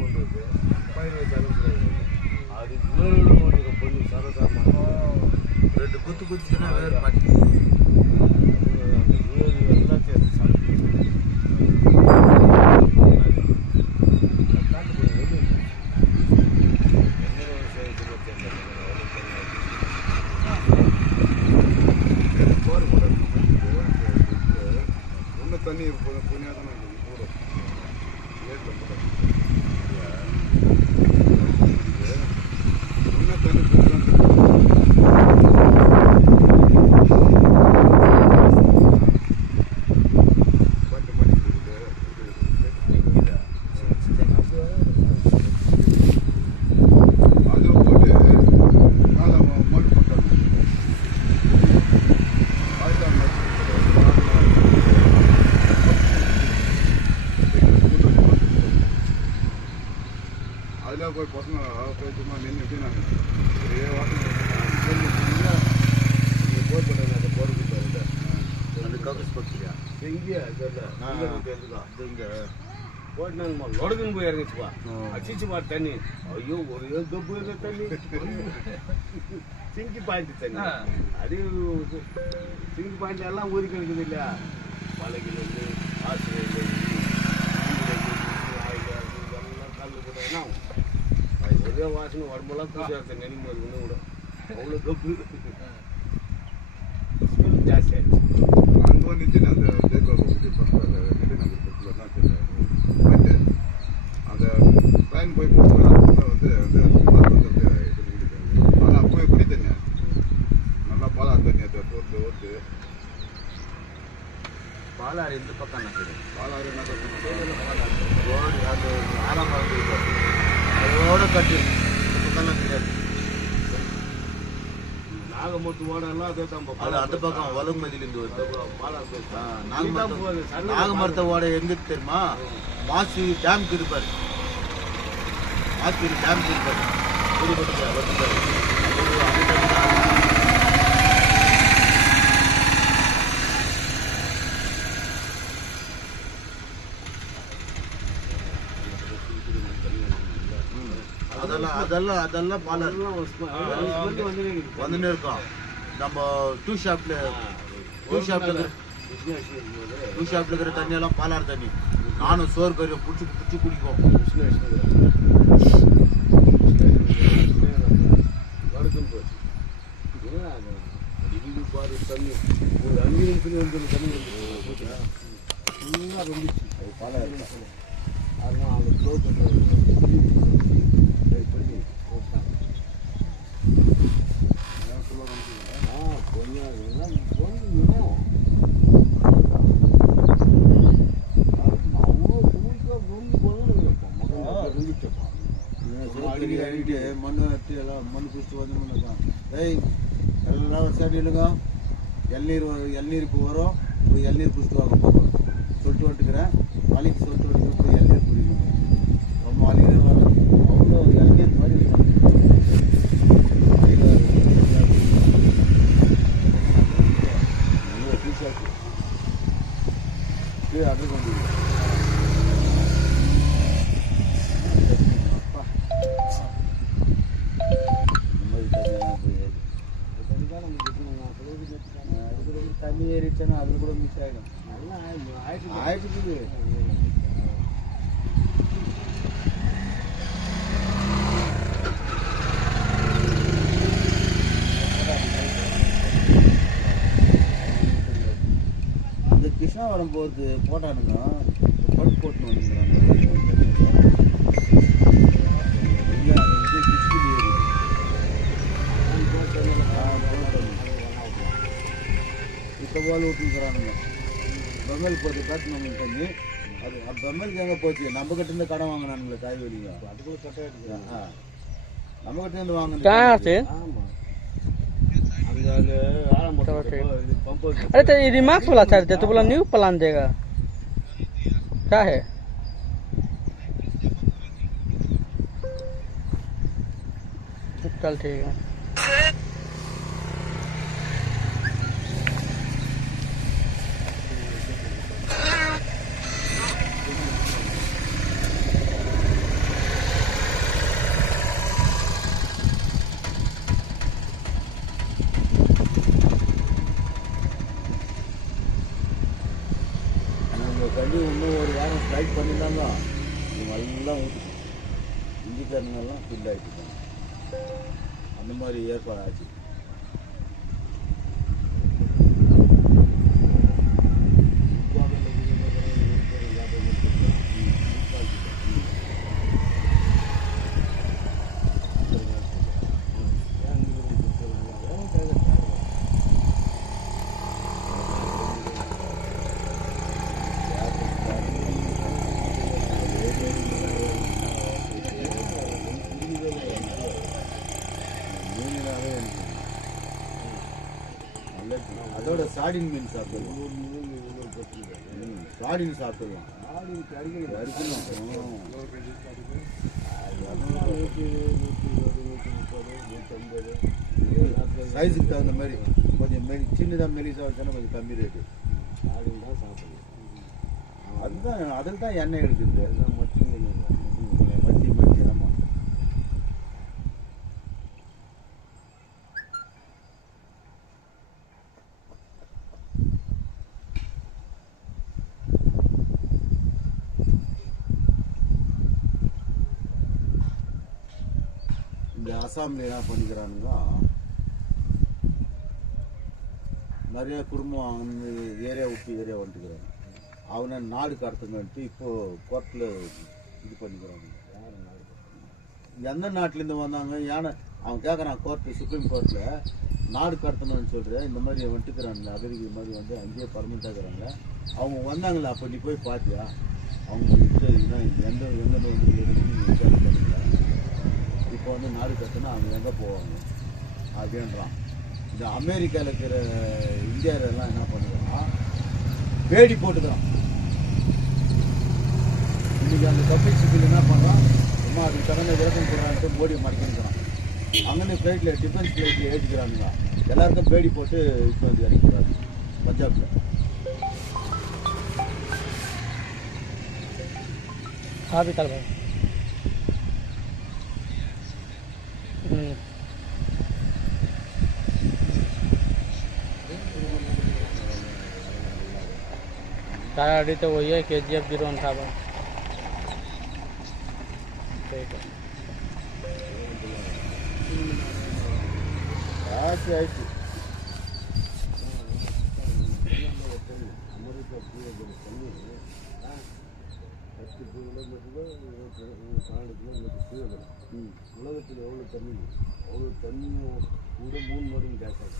பண்ணுறது பயிர் வச்சாலும் அது வேரோடு போட்டு பொண்ணு சரசாரமாக 2 குத்து குத்துச்சுன்னா வேறு மாட்டேங்குது. அந்த வேறு எல்லாத்தையும் எடுத்து சாப்பிட்டு தண்ணி புனியாக தானே கூட ஏட்டில் கூட இன்னும் தண்ணி பட்டு பண்ணிட்டு அதுவும் போட்டு மேலே மாட்டு போட்டாங்க. அதில் போய் பசங்க போய் சும்மா நின்றுட்டு நாங்கள் ஒரே வாசனை போர் பண்ணுறது அந்த போர் கொடுத்தாரு அந்த கவுஸ் போட்டுறியா இங்கே இங்கே போட்டுனாங்கம்மா லொடக்குன்னு போய் இறங்கிச்சுப்பா அடிச்சு பாரு தண்ணி. ஐயோ ஒரு தொப்பு தண்ணி சிங்கி பாயிண்ட் தண்ணி அது சிங்கி பாயிண்ட் எல்லாம் ஊறி கிடக்குது இல்லையா பழகிலேருந்து ஆசிரியர்லேருந்து எல்லாம் கல் கூட என்ன ஒரே வாசனை உடம்பெல்லாம் பூஜை நினைக்கும் போது ஒன்று கூட அவ்வளோ தொப்பு ஸ்மெல் ஜாஸ்தி ஆயிடுச்சு. அங்கே வந்துச்சு அந்த ஜெயகோபா பக்கத்தில் நெல்லிநகர் பக்கத்தில் தான் போயிட்டு அந்த ட்ரெயின் போய் போகும்போது வந்து அந்த பால் வந்து ஆனால் அப்போவே குடி தண்ணி நல்லா பாலாறு தண்ணி அதை ஓட்டு பாலாறு இந்த பக்கம் இருக்குது. பாலாறு என்ன ரோடு அந்த ஆலமரம் அதோட கட்டு பக்கம் கிடையாது. நாகமூர்த்தி ஓடெல்லாம் அதே தான் அது அந்த பக்கம் வலுமதியிலேருந்து வருது. பாலாறு நாகமரத்தை ஓட எங்கே தெரியுமா? மாசி டேம்க்கு இருப்பார். மாசி டேம்க்கு இருப்பார். அதெல்லாம் பாலாறு வந்துன்னு இருக்கோம். நம்ம டூ ஷாப்ல இருக்கிற தண்ணியெல்லாம் பாலாறு தண்ணி. நானும் சோறு கறி பிடிச்சி குடிக்கும். வடக்கும் போச்சு இது பாரு தண்ணி ஒரு 5 நிமிஷத்துல வந்து தண்ணி வந்துச்சு ஃபுல்லாக வந்துச்சு. அது பாலாறு அதெல்லாம் அவங்க க்ளோ பண்ணுறது பண்ணி போட்டாங்க. கொஞ்சம் எல்லாம் கொஞ்சம் மண்ணு எடுத்து எல்லாம் மண் குடிச்சிட்டு வந்து ஏய் எல்லாம் ஒரு சைடு இல்லைங்க இளநீர் இப்போ வரும் போய் இளநீர் குடிச்சிட்டு வாங்க போகும் சொல்லிட்டு வந்துட்டுக்கிறேன். நாளைக்கு சொல்லிட்டு வந்து போய் இளநீர் குடிக்கணும். ரொம்ப அழிவு அவ்வளோ இளநீர் மாதிரி அப்படியே கொண்டு தண்ணி ஏறிடுச்சுன்னா அதில் கூட மிக்ஸ் ஆகிடும். ஆயிடுச்சு இந்த கிருஷ்ணாவரம் போகிறது போட்டானுங்க பட் போட்டு வந்துக்கிறாங்க. இப்போ போல் விட்டுக்கிறானுங்க. பெம்மல் போட்டு காட்டணும் பண்ணி அது பெம்மலுக்கு எங்கே போச்சு? நம்ம கிட்ட இருந்து கடன் வாங்கினானுங்களே காய்கறிங்க. அதுக்குள்ள கட்ட எடுத்துக்காங்க. நம்ம கிட்ட இருந்து வாங்கினேன். अरे तो ये रिमार्क्स वाला चाहते तो बोला न्यू प्लान देगा क्या है? चल ठीक है। எல்லாம் ஊற்றுது. இந்திக்காரங்கெல்லாம் ஃபில் ஆகிட்டு அந்த மாதிரி ஏற்பாடு ஆச்சு. அதோட சாடின் மீன் சாப்பிடலாம். சாடின் சாப்பிடலாம். சைஸுக்கு தகுந்த மாதிரி கொஞ்சம் சின்னதாக மெலிசாக வச்சோன்னா கொஞ்சம் கம்மி ரேட்டு. அதுதான் அதில் தான் எண்ணெய் எடுக்குது. மத்தி ஆமாம். இந்த அசாமில் என்ன பண்ணிக்கிறானுங்க, நிறைய குடும்பம் அந்த ஏரியா விட்டு ஏரியா வந்துக்கிறாங்க. அவனை நாடு கடத்துங்கன்ட்டு இப்போது கோர்ட்டில் இது பண்ணிக்கிறாங்க. எந்த நாட்டிலேருந்து வந்தாங்க ஏன்னா அவன் கேட்குறான் கோர்ட்டு, சுப்ரீம் கோர்ட்டில் நாடு கடத்தணும்னு சொல்கிறேன். இந்த மாதிரி வந்துட்டுக்கிறாங்க அகதிக்கு மாதிரி வந்து அங்கேயே பர்மனெண்ட்டாக இருக்கிறாங்க. அவங்க வந்தாங்களே அப்போ நீ போய் பார்த்தியா? அவங்க எந்த வந்து விசாரணை பண்ணிக்கலாம். இப்போ வந்து நாடு கட்டினா அவங்க எங்கே போவாங்க அப்படின்றான். இந்த அமெரிக்காவில் இருக்கிற இந்தியாவிலலாம் என்ன பண்ணுறான், வேடி போட்டுக்கிறான். இன்றைக்கி அந்த பப்ளிக் சிட்டியில் என்ன பண்ணுறான், சும்மா அதுக்கு தகுந்த விளக்கம் போடுறான்ட்டு மோடியை மறைக்கிறான். அங்கே ஃப்ளைட்டில் டிஃபென்ஸ் ஃப்ளைட்டில் ஏற்றிக்கிறானுங்க. எல்லாருக்கும் பேடி போட்டு இப்போ வந்து இறக்கிறாங்க பஞ்சாபில். கால் பாய். गाड़ी तो वही है KGF 01 था भाई. ठीक है. ஆச்சு ஆயிடுச்சு. உலகத்தில் எவ்வளோ தண்ணி, அவ்வளோ தண்ணியும் கூட 3 மடங்கு கேட்காது.